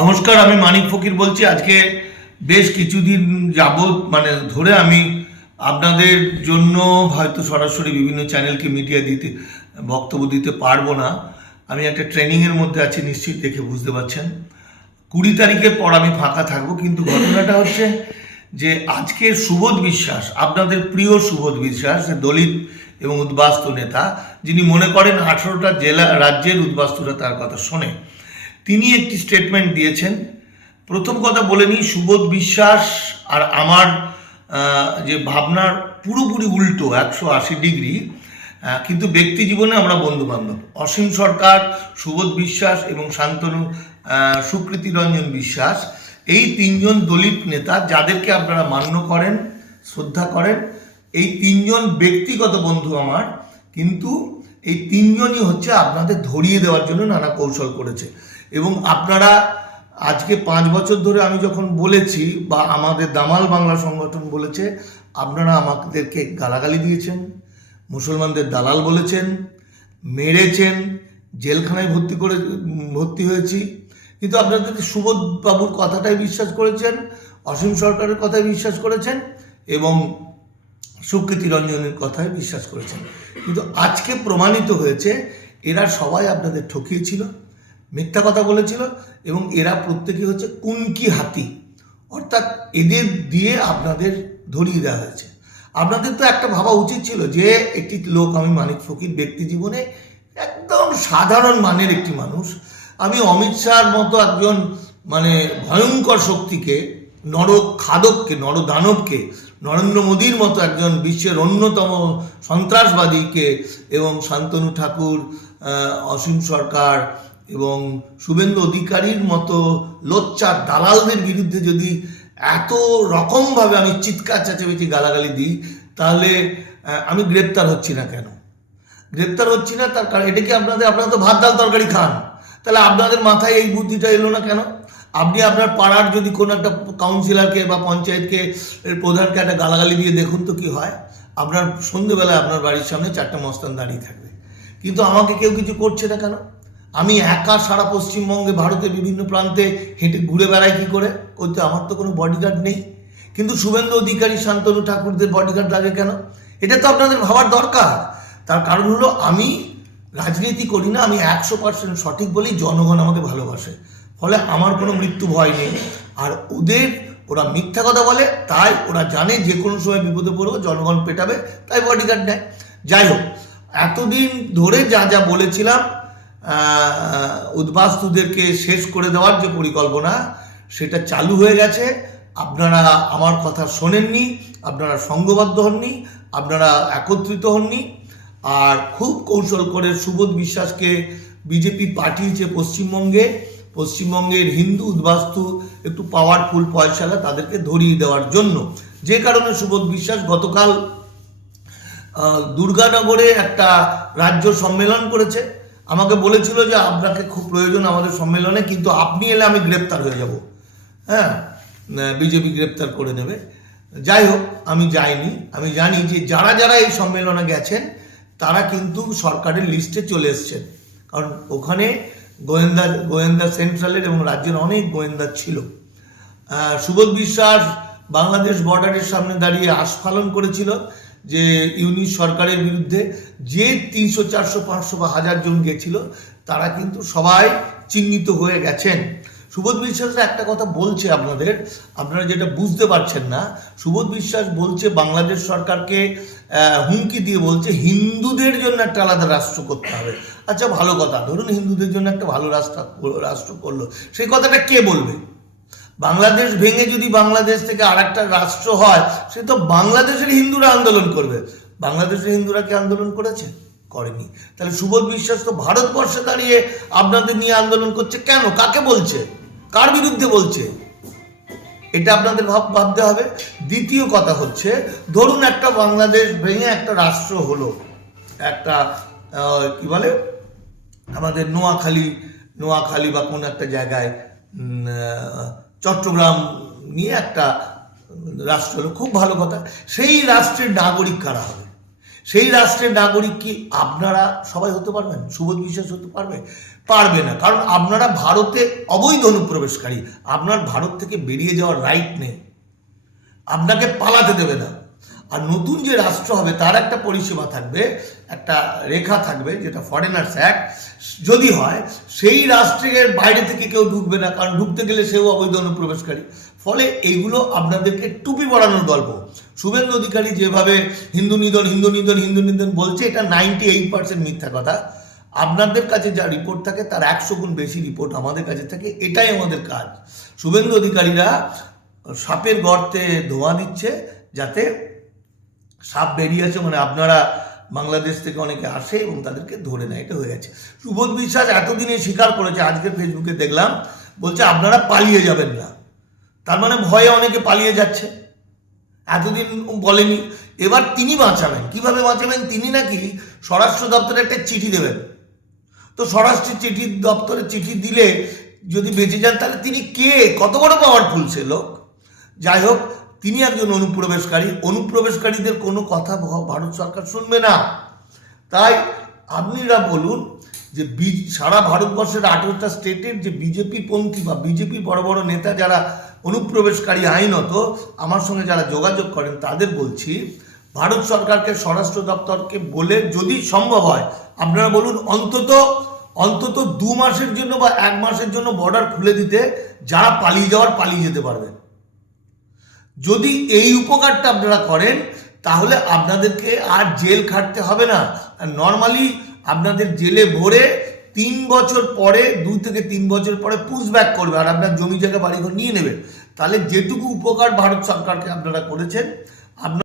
নমস্কার, আমি মানিক ফকির বলছি। আজকে বেশ কিছুদিন যাবৎ মানে ধরে আমি আপনাদের জন্য হয়তো সরাসরি বিভিন্ন চ্যানেলকে মিডিয়া দিতে, বক্তব্য দিতে পারব না। আমি একটা ট্রেনিংয়ের মধ্যে আছি, নিশ্চিত দেখে বুঝতে পারছেন। কুড়ি তারিখের পর আমি ফাঁকা থাকব, কিন্তু ঘটনাটা হচ্ছে যে আজকে সুবোধ বিশ্বাস, আপনাদের প্রিয় সুবোধ বিশ্বাস দলিত এবং উদ্বাস্তু নেতা, যিনি মনে করেন আঠারোটা জেলা, রাজ্যের উদ্বাস্তুরা তার কথা শোনে। তিনি একটি স্টেটমেন্ট দিয়েছেন। প্রথম কথা বলে নিই, সুবোধ বিশ্বাস আর আমার যে ভাবনার পুরোপুরি উল্টো একশো আশি ডিগ্রি কিন্তু ব্যক্তি জীবনে আমরা বন্ধু বান্ধব অসীম সরকার, সুবোধ বিশ্বাস এবং শান্তনু সুকৃতি রঞ্জন বিশ্বাস, এই তিনজন দলিত নেতা যাদেরকে আপনারা মান্য করেন, শ্রদ্ধা করেন, এই তিনজন ব্যক্তিগত বন্ধু আমার, কিন্তু এই তিনজনই হচ্ছে আপনাদের ধরিয়ে দেওয়ার জন্য নানা কৌশল করেছে। এবং আপনারা আজকে পাঁচ বছর ধরে আমি যখন বলেছি বা আমাদের দামাল বাংলা সংগঠন বলেছে, আপনারা আমাদেরকে গালাগালি দিয়েছেন, মুসলমানদের দালাল বলেছেন, মেরেছেন, জেলখানায় ভর্তি করে, ভর্তি হয়েছি। কিন্তু আপনারা যদি সুবোধ বাবুর কথাটাই বিশ্বাস করেছেন, অসীম সরকারের কথাই বিশ্বাস করেছেন এবং সুকৃতি রঞ্জনের কথায় বিশ্বাস করেছেন। কিন্তু আজকে প্রমাণিত হয়েছে, এরা সবাই আপনাদের ঠকিয়েছিল। মিথ্যা কথা বলেছিল এবং এরা প্রত্যেকে হচ্ছে কুনকি হাতি। অর্থাৎ এদের দিয়ে আপনাদের ধরিয়ে দেওয়া হয়েছে। আপনাদের তো একটা ভাবা উচিত ছিল যে, একটি লোক আমি মানিক ফকির ব্যক্তি জীবনে একদম সাধারণ মানের একটি মানুষ। আমি অমিত শাহর মতো একজন মানে ভয়ঙ্কর শক্তিকে নর খাদককে, নরদানবকে, নরেন্দ্র মোদীর মতো একজন বিশ্বের অন্যতম সন্ত্রাসবাদীকে এবং শান্তনু ঠাকুর অসীম সরকার এবং শুভেন্দু অধিকারীর মতো লোচ্চার দালালদের বিরুদ্ধে যদি এত রকমভাবে আমি চিৎকার চেঁচামেচি গালাগালি দিই, তাহলে আমি গ্রেপ্তার হচ্ছি না কেন? গ্রেপ্তার হচ্ছি না তার কারণ এটা কি আপনাদের, আপনারা তো ভাত, ডাল, তরকারি খান। তাহলে আপনাদের মাথায় এই বুদ্ধিটা এলো না কেন? আপনি আপনার পাড়ার যদি কোনো একটা কাউন্সিলরকে বা পঞ্চায়েতকে, এর প্রধানকে একটা গালাগালি দিয়ে দেখুন তো কি হয়। আপনার সন্ধেবেলায় আপনার বাড়ির সামনে চারটে মস্তান দাঁড়িয়ে থাকবে। কিন্তু আমাকে কেউ কিছু করছে না কেন? আমি একা সারা পশ্চিমবঙ্গে, ভারতের বিভিন্ন প্রান্তে হেঁটে ঘুরে বেড়াই কি করে? ওই তো আমার তো কোনো বডিগার্ড নেই। কিন্তু শুভেন্দু অধিকারী, শান্তনু ঠাকুরদের বডিগার্ড লাগে কেন? এটা তো আপনাদের ভাবার দরকার। তার কারণ হলো আমি রাজনীতি করি না, আমি একশো পার্সেন্ট সঠিক বলেই জনগণ আমাকে ভালোবাসে। ফলে আমার কোনো মৃত্যু ভয় নেই। আর ওদের, ওরা মিথ্যা কথা বলে, তাই ওরা জানে যে কোনো সময় বিপদে পড়ব, জনগণ পেটাবে, তাই বডিগার্ড নেয়। যাই হোক, এতদিন ধরে যা যা বলেছিলাম উদ্বাস্তুদেরকে শেষ করে দেওয়ার যে পরিকল্পনা, সেটা চালু হয়ে গেছে। আপনারা আমার কথা শোনেননি, আপনারা সঙ্গবদ্ধ হননি, আপনারা একত্রিত হননি। আর খুব কৌশল করে সুবোধ বিশ্বাসকে বিজেপি পাঠিয়েছে পশ্চিমবঙ্গে। পশ্চিমবঙ্গের হিন্দু উদ্বাস্তু একটু পাওয়ারফুল পয়সালা তাদেরকে ধরিয়ে দেওয়ার জন্য। যে কারণে সুবোধ বিশ্বাস গতকাল দুর্গানগরে একটা রাজ্য সম্মেলন করেছে। আমাকে বলেছিল যে আপনাকে খুব প্রয়োজন আমাদের সম্মেলনে, কিন্তু আপনি এলে আমি গ্রেপ্তার হয়ে যাব। হ্যাঁ? বিজেপি গ্রেপ্তার করে নেবে। যাই হোক, আমি যাইনি। আমি জানি যে যারা যারা এই সম্মেলনে গেছেন, তারা কিন্তু সরকারের লিস্টে চলে এসছেন। কারণ ওখানে গোয়েন্দা গোয়েন্দা সেন্ট্রালের এবং রাজ্যের অনেক গোয়েন্দা ছিল। সুবোধ বিশ্বাস বাংলাদেশ বর্ডারের সামনে দাঁড়িয়ে আস্ফালন করেছিল। যে ইউনিশ সরকারের বিরুদ্ধে যে তিনশো, চারশো, পাঁচশো বা হাজার জন গেছিল, তারা কিন্তু সবাই চিহ্নিত হয়ে গেছেন। সুবোধ বিশ্বাস একটা কথা বলছে আপনাদের, আপনারা যেটা বুঝতে পারছেন না, সুবোধ বিশ্বাস বলছে বাংলাদেশ সরকারকে হুমকি দিয়ে বলছে হিন্দুদের জন্য একটা আলাদা রাষ্ট্র করতে হবে। আচ্ছা ভালো কথা, ধরুন হিন্দুদের জন্য একটা ভালো রাষ্ট্র রাষ্ট্র করল, সেই কথাটা কে বলবে? বাংলাদেশ ভেঙে যদি বাংলাদেশ থেকে আর একটা রাষ্ট্র হয়, সে তো বাংলাদেশের হিন্দুরা আন্দোলন করবে। বাংলাদেশের হিন্দুরা কি আন্দোলন করেছে? করেনি। তাহলে সুবোধ বিশ্বাস তো ভারতবর্ষে দাঁড়িয়ে আপনাদের নিয়ে আন্দোলন করছে কেন? কাকে বলছে? কার বিরুদ্ধে বলছে? এটা আপনাদের ভাব, ভাবতে হবে। দ্বিতীয় কথা হচ্ছে, ধরুন একটা বাংলাদেশ ভেঙে একটা রাষ্ট্র হলো। একটা কি বলে? আমাদের নোয়াখালী নোয়াখালী বা কোনো একটা জায়গায় চট্টগ্রাম নিয়ে একটা রাষ্ট্র হলো। খুব ভালো কথা। সেই রাষ্ট্রের নাগরিক কারা হবে? সেই রাষ্ট্রের নাগরিক কি আপনারা সবাই হতে পারবেন? সুবোধ বিশ্বাস হতে পারবে? পারবে না। কারণ আপনারা ভারতে অবৈধ অনুপ্রবেশকারী। আপনার ভারত থেকে বেরিয়ে যাওয়ার রাইট নেই। আপনাকে পালাতে দেবে না। আর নতুন যে রাষ্ট্র হবে, তার একটা পরিষেবা থাকবে, একটা রেখা থাকবে, যেটা ফরেনার্স অ্যাক্ট যদি হয়, সেই রাষ্ট্রের বাইরে থেকে কেউ ঢুকবে না, কারণ ঢুকতে গেলে সেও অবৈধ অনুপ্রবেশকারী। ফলে এইগুলো আপনাদেরকে টুপি পড়ানোর গল্প। শুভেন্দু অধিকারী যেভাবে হিন্দু নিধন হিন্দু নিধন হিন্দু নিধন বলছে, এটা নাইনটি এইট পার্সেন্ট মিথ্যা কথা। আপনাদের কাছে যা রিপোর্ট থাকে, তার একশো গুণ বেশি রিপোর্ট আমাদের কাছে থাকে, এটাই আমাদের কাজ। শুভেন্দু অধিকারীরা সাপের গর্তে ধোয়া দিচ্ছে, যাতে সাপ বেরিয়ে আছে মানে আপনারা বাংলাদেশ থেকে অনেকে আসে এবং তাদেরকে ধরে নেয়, এটা হয়ে গেছে। সুবোধ বিশ্বাস এতদিনে স্বীকার করেছে, আজকে ফেসবুকে দেখলাম, বলছে আপনারা পালিয়ে যাবেন না। তার মানে ভয়ে অনেকে পালিয়ে যাচ্ছে। এতদিন বলেনি। এবার তিনি বাঁচাবেন। কীভাবে বাঁচাবেন? তিনি নাকি স্বরাষ্ট্র দপ্তরে একটা চিঠি দেবেন। তো স্বরাষ্ট্র চিঠি দপ্তরে চিঠি দিলে যদি বেঁচে যান, তাহলে তিনি কে? কত বড় পাওয়ারফুল সে লোক। যাই হোক তিনি একজন অনুপ্রবেশকারী। অনুপ্রবেশকারীদের কোনো কথা ভারত সরকার শুনবে না। তাই আপনিরা বলুন যে সারা ভারতবর্ষের আঠেরোটা স্টেটের যে বিজেপি পন্থী বা বিজেপি বড় বড় নেতা যারা অনুপ্রবেশকারী আইনত, আমার সঙ্গে যারা যোগাযোগ করেন, তাদের বলছি, ভারত সরকারকে স্বরাষ্ট্র দপ্তরকে বলে যদি সম্ভব হয়, আপনারা বলুন অন্তত অন্তত দু মাসের জন্য বা এক মাসের জন্য বর্ডার খুলে দিতে, যারা পালিয়ে যাওয়ার পালিয়ে যেতে পারবেন যদি এই উপকারটা আপনারা করেন, তাহলে আপনাদেরকে আর জেল খাটতে হবে না। নর্মালি আপনাদের জেলে ভরে তিন বছর পরে, দুই থেকে তিন বছর পরে পুশ ব্যাক করবে আর আপনার জমি জায়গা, বাড়িঘর নিয়ে নেবে। তাহলে যেটুকু উপকার ভারত সরকারকে আপনারা করেছেন, আপনার